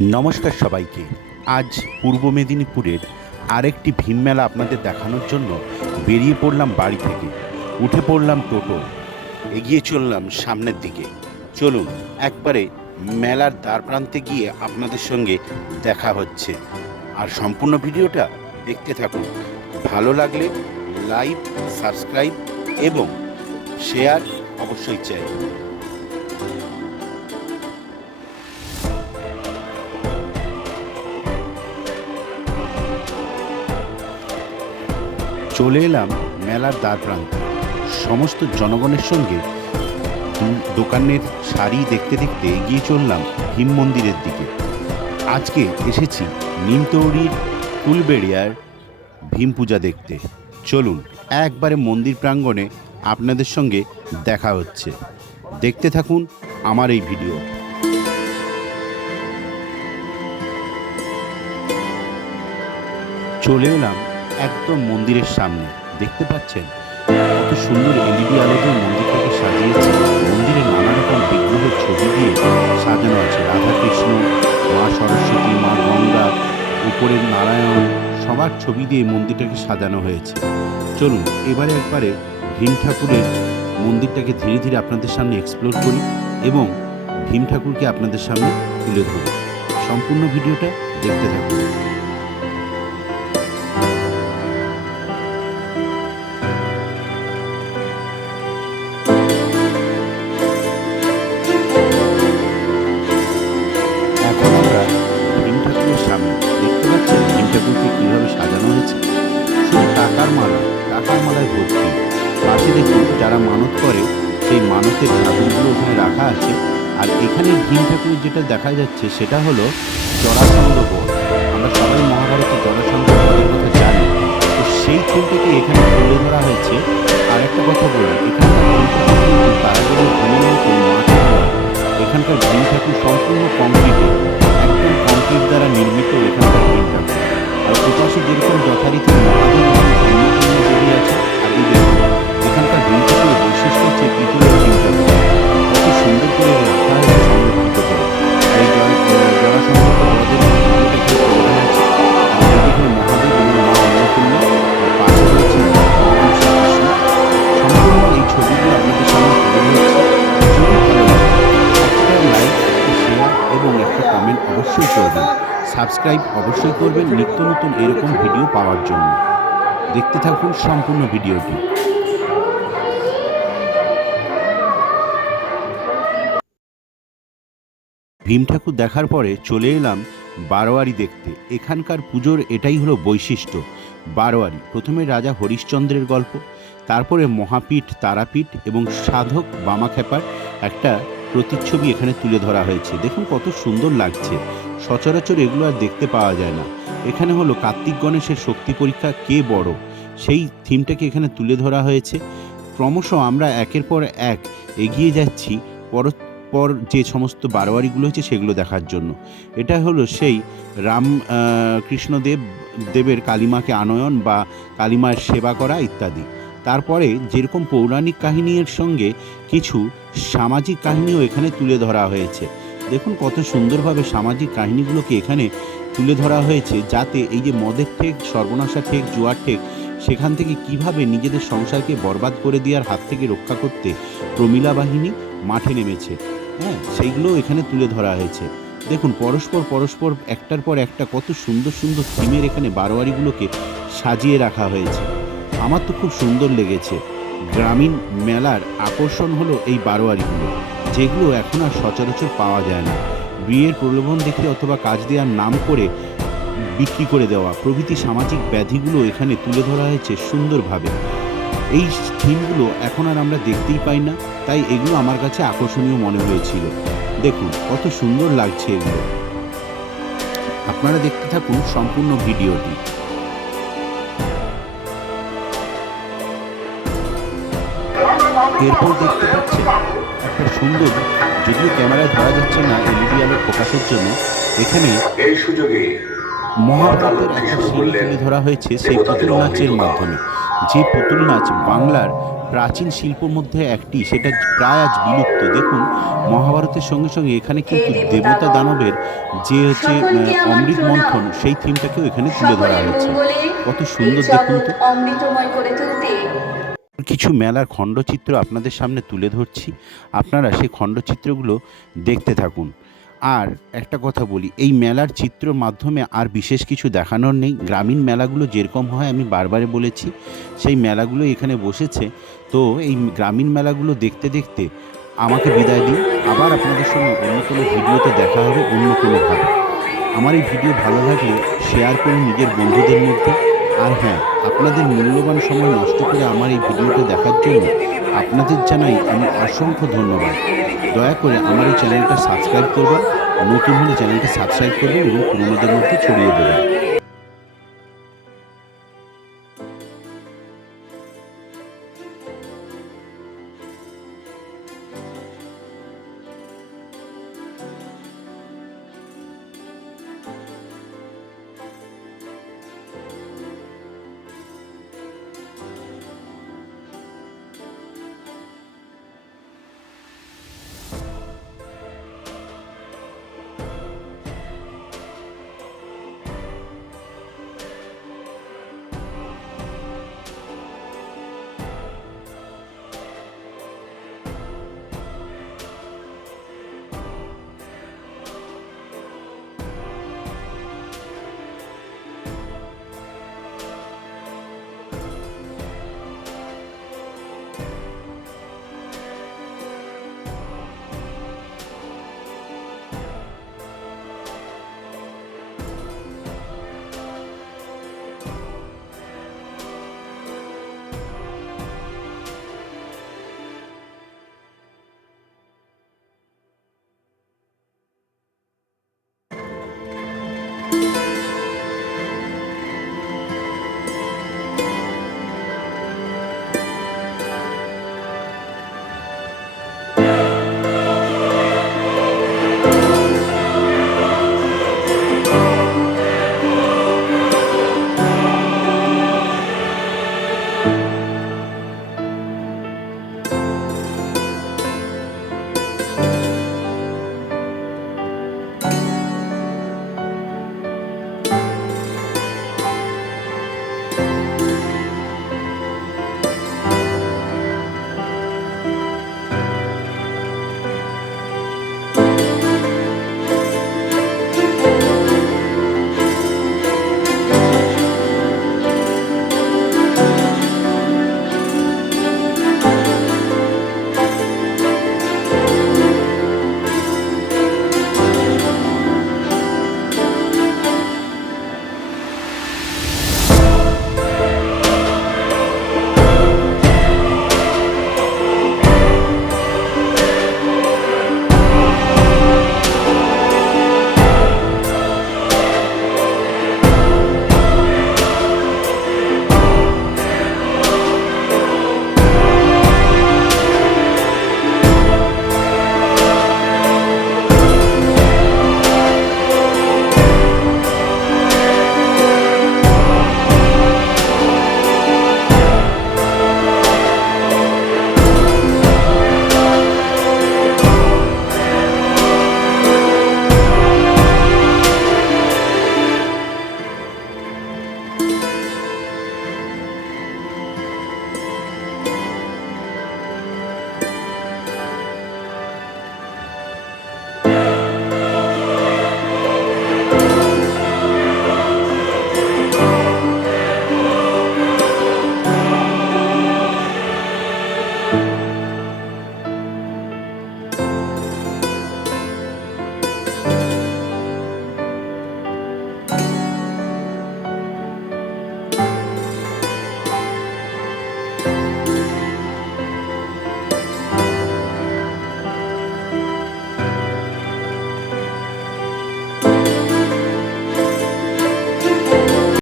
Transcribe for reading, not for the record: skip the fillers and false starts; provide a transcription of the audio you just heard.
নমস্কার সবাইকে। আজ পূর্ব মেদিনীপুরের আরেকটি ভীম মেলা আপনাদের দেখানোর জন্য বেরিয়ে পড়লাম বাড়ি থেকে। উঠে পড়লাম টোটো, এগিয়ে চললাম সামনের দিকে। চলুন একবারে মেলার দ্বার প্রান্তে গিয়ে আপনাদের সঙ্গে দেখা হচ্ছে। আর সম্পূর্ণ ভিডিওটা দেখতে থাকুন। ভালো লাগলে লাইক, সাবস্ক্রাইব এবং শেয়ার অবশ্যই চাই। চলে এলাম মেলার দ্বার প্রান্তে। সমস্ত জনগণের সঙ্গে দোকানের সারি দেখতে দেখতে এগিয়ে চললাম ভীম মন্দিরের দিকে। আজকে এসেছি নিমতৌড়ির ফুলবেড়িয়ার ভীম পূজা দেখতে। চলুন একবারে মন্দির প্রাঙ্গণে আপনাদের সঙ্গে দেখা হচ্ছে। দেখতে থাকুন আমার এই ভিডিও। চলে এলাম একদম মন্দিরের সামনে। দেখতে পাচ্ছেন কত সুন্দর এলইডি আলো দিয়ে মন্দিরটাকে সাজিয়েছে। মন্দিরে নানা রকম বিগ্রহের ছবি দিয়ে সাজানো আছে। রাধাকৃষ্ণ, মা সরস্বতী, মা গঙ্গা, উপরের নারায়ণ, সবার ছবি দিয়ে মন্দিরটাকে সাজানো হয়েছে। চলুন এবারে একবারে ভীম ঠাকুরের মন্দিরটাকে ধীরে ধীরে আপনাদের সামনে এক্সপ্লোর করি এবং ভীম ঠাকুরকে আপনাদের সামনে তুলে ধরি। সম্পূর্ণ ভিডিওটা দেখতে থাকুন। কিভাবে সাজানো হয়েছে, শুধু টাকার মালায় ভর্তি। পাশে দেখুন যারা মানত করে সেই মানতের ঠাকুরগুলো ওখানে রাখা আছে। আর এখানে ভীম ঠাকুরের যেটা দেখা যাচ্ছে সেটা হলো জরাসন্ধ বধ। আমরা সবাই মহাভারতে জরাসন্ধ বধের কথা জানি, তো সেই থিমটাকে এখানে তুলে ধরা হয়েছে। আর একটা কথা বলি, এখানকার ভীম ঠাকুর সম্পূর্ণ কংক্রিটে, একদম কংক্রিট দ্বারা নির্মিত এখানকার ভীম ঠাকুর। আর ওপাশে যেরকম যথারীতি মহাদেব অন্নপূর্ণা দেবী আছে, আপনি দেখুন এখানকার ভীম ঠাকুরের বৈশিষ্ট্য হচ্ছে পিতলের ভীম ঠাকুর। কত সুন্দর করে রাখা হয়েছে সংরক্ষিত করে। এই জরাসন্ধ বধের দেখুন মহাদেব এবং মা অন্নপূর্ণা, আর পাশে রয়েছে ভগবান শ্রীকৃষ্ণ। সম্পূর্ণ এই ছবিগুলো আপনাদের সামনে তুলে ধরছি। একটা লাইক, শেয়ার এবং একটা কমেন্ট অবশ্যই করবেন। সাবস্ক্রাইব অবশ্যই করবেন নিত্য নতুন এরকম ভিডিও পাওয়ার জন্য। দেখতে থাকুন সম্পূর্ণ ভিডিওটি। ভীম ঠাকুর দেখার পরে চলে এলাম বারোয়ারি দেখতে। এখানকার পুজোর এটাই হলো বৈশিষ্ট্য। বারোয়ারি প্রথমে রাজা হরিশ্চন্দ্রের গল্প, তারপরে মহাপীঠ, তারাপীঠ এবং সাধক বামাখ্যাপার একটা প্রতিচ্ছবি এখানে তুলে ধরা হয়েছে। দেখুন কত সুন্দর লাগছে। সচরাচর এগুলো আর দেখতে পাওয়া যায় না। এখানে হলো কার্তিক গণেশের শক্তি পরীক্ষা, কে বড়, সেই থিমটাকে এখানে তুলে ধরা হয়েছে। ক্রমশ আমরা একের পর এক এগিয়ে যাচ্ছি পর যে সমস্ত বারোয়ারিগুলো হয়েছে সেগুলো দেখার জন্য। এটা হলো সেই দেবের কালিমাকে আনয়ন বা কালিমার সেবা করা ইত্যাদি। তারপরে যেরকম পৌরাণিক কাহিনীর সঙ্গে কিছু সামাজিক কাহিনীও এখানে তুলে ধরা হয়েছে। দেখুন কত সুন্দরভাবে সামাজিক কাহিনীগুলোকে এখানে তুলে ধরা হয়েছে, যাতে এই যে মদের ঠেক, সর্বনাশা ঠেক, জুয়ার ঠেক, সেখান থেকে কিভাবে নিজেদের সংসারকে বরবাদ করে দেওয়ার হাত থেকে রক্ষা করতে প্রমীলা বাহিনী মাঠে নেমেছে, সেইগুলো এখানে তুলে ধরা হয়েছে। দেখুন পরস্পর একটার পর একটা কত সুন্দর সুন্দর থিমের এখানে বারোয়ারিগুলোকে সাজিয়ে রাখা হয়েছে। আমার তো খুব সুন্দর লেগেছে। গ্রামীণ মেলার আকর্ষণ হলো এই বারোয়ারিগুলো, যেগুলো এখন আর সচরাচর পাওয়া যায় না। বিয়ের প্রলোভন দেখে অথবা কাজ দেওয়ার নাম করে বিক্রি করে দেওয়া প্রভৃতি সামাজিক ব্যাধিগুলো এখানে তুলে ধরা হয়েছে সুন্দরভাবে। এই থিমগুলো এখন আর আমরা দেখতেই পাই না, তাই এগুলো আমার কাছে আকর্ষণীয় মনে হয়েছিল। দেখুন কত সুন্দর লাগছে এগুলো। আপনারা দেখতে থাকুন সম্পূর্ণ ভিডিওটি। এরপর দেখতে পাচ্ছেন একটা সুন্দর, যদিও ক্যামেরায় ধরা যাচ্ছে না এলইডি আলোর ফোকাসের জন্য, এখানে এই সুযোগে মহাভারতের একটা সিঁড়ি তুলে ধরা হয়েছে সেই পুতুল নাচের মাধ্যমে। যে পুতুল নাচ বাংলার প্রাচীন শিল্পর মধ্যে একটি, সেটা প্রায় আজ বিলুপ্ত। দেখুন, মহাভারতের সঙ্গে সঙ্গে এখানে কিন্তু দেবতা দানবের যে হচ্ছে সকলকে আমার অমৃত প্রণাম। মন্থন, সেই থিমটাকেও এখানে তুলে ধরা সকলের হয়েছে। মঙ্গলে কত এই সুন্দর দেখুন জগৎ তো। অমৃতময় করে তুলতে কিছু মেলার খণ্ডচিত্র আপনাদের সামনে তুলে ধরছি, আপনারা সেই খণ্ডচিত্রগুলো দেখতে থাকুন। আর একটা কথা বলি, এই মেলার চিত্রর মাধ্যমে আর বিশেষ কিছু দেখানোর নেই। গ্রামীণ মেলাগুলো যেরকম হয়, আমি বারবারে বলেছি, সেই মেলাগুলো এখানে বসেছে। তো এই গ্রামীণ মেলাগুলো দেখতে দেখতে আমাকে বিদায় দিন। আবার আপনাদের সঙ্গে অন্য কোনো ভিডিওতে দেখা হবে, অন্য কোনোভাবে। আমার এই ভিডিও ভালো লাগলে শেয়ার করুন নিজের বন্ধুদের মধ্যে। আর হ্যাঁ, আপনাদের মূল্যবান সময় নষ্ট করে আমার এই ভিডিওটা দেখার জন্য আপনাদের জানাই আমি অসংখ্য ধন্যবাদ। দয়া করে আমার এই চ্যানেলটা সাবস্ক্রাইব করবেন, নতুন হলে চ্যানেলটা সাবস্ক্রাইব করবেন এবং পুরনোদের মধ্যে ছড়িয়ে দেবেন।